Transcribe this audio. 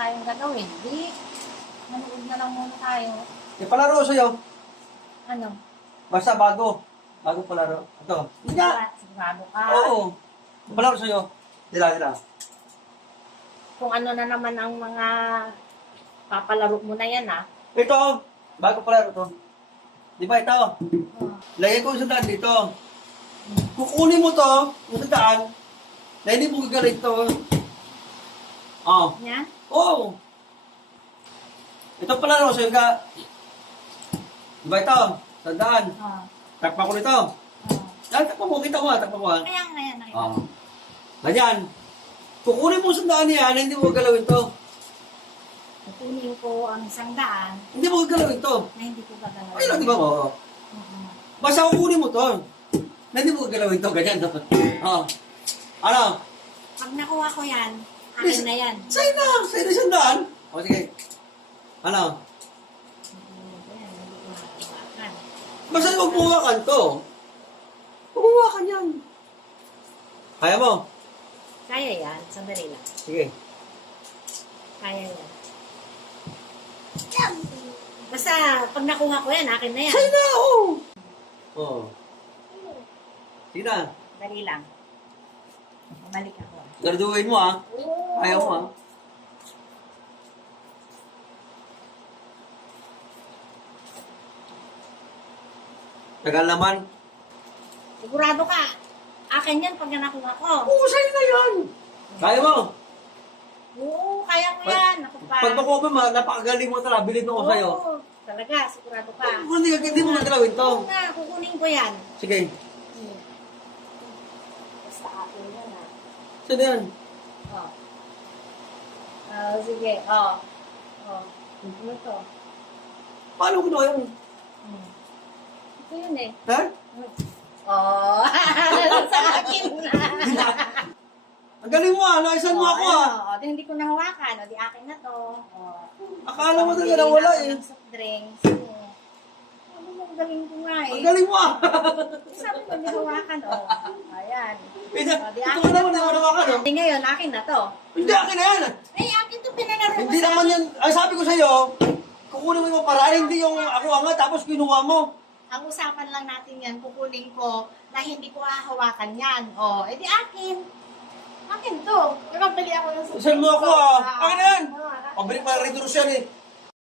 tayong gagawin. Di, manood na lang muna tayo. Ipalaro sa'yo. Ano? Basta bago. Bago palaro. Ito. Hindi. Sigurado ka. Oo. Ipalaro sa'yo. Dila. Kung ano na naman ang mga papalaro mo na yan, ha? Ito. Bago palaro to. Di ba ito? Oh. Lagay ko yung sandaan dito. Kukunin mo to, yung sandaan, na hindi mo gagaling to. Oh. Yan? Oo. Ito palaro sa'yo ka. Di ba ito? Sandaan. Oh. Takpa ko nito. Oh. Yan, takpa mo. Kita mo ha. Takpa mo ha. Kaya nga yan, nakita. Oo. Ganyan. Kukunin mo sandaan niya na hindi mo galawin to. Kukunin ko ang isang daan Hindi mo galawin to. na hindi ko gagawin. Ay lang, di ba mo? Oo. Basta kukunin mo to. Na hindi mo galawin to. Ganyan. Oo. Ano? Pag nakuha ko yan, akin na yan. Sa'yo na. Sa'yo na sandaan. O sige. Ano? Ayan, hindi ko hawakan. Basta huwag mo hawakan to. Huwag mo hawakan yan. Kaya mo? Kaya yan, sandali lang. Sige. Kaya yan. Basta, pag nakuha ko yan, akin na yan. Sa'yo na. Oo. Oo. Sige na. Dali lang. Bumalik ako. Garduin mo ah. Ayaw mo ah. Tagal naman. Sigurado ka. Akin yan pag nakuha ko. Oo, sa'yo na yan. Kaya mo. Oo, kaya ko yan. Ako pa. Pag makuha mo, napakagaling mo talaga. Bilhin ako sa'yo. Oo, talaga. Sigurado ka. Hindi mo nagalawin to. Oo nga, kukunin ko yan. Sige. Basta akin yan ah. Sino yan? Oh. Sige. Oh. Ano to? Paano ko yun? Ito yun eh. Ha? Oh. Sa akin na. Ang galing mo ah. Naisan mo ako ah. Oh, di hindi ko nahawakan. O, di akin na to. Oh. Akala mo talaga nawala eh. Ng soft drinks. Ano mo, ang galing ko nga eh. Ang galing mo ah. Sabi ko, hindi hawakan. Oh. Ayan. Ito ka naman, hindi mo nawakan ah. Hindi ngayon, akin na to. Hindi, akin na yan. Ay, akin to pinalaro mo Hindi sa naman akin. yan. Ay, sabi ko sa'yo, kukunin mo yung paraan, hindi yung ako nga, tapos kinuha mo. Ang usapan lang natin yan, kukunin ko na hindi ko hahawakan yan. O, edi akin. Akin to. Pero bili ako ng Isan mo ako ah. Akin na yan. Oo, Pabalik pa rin yan eh.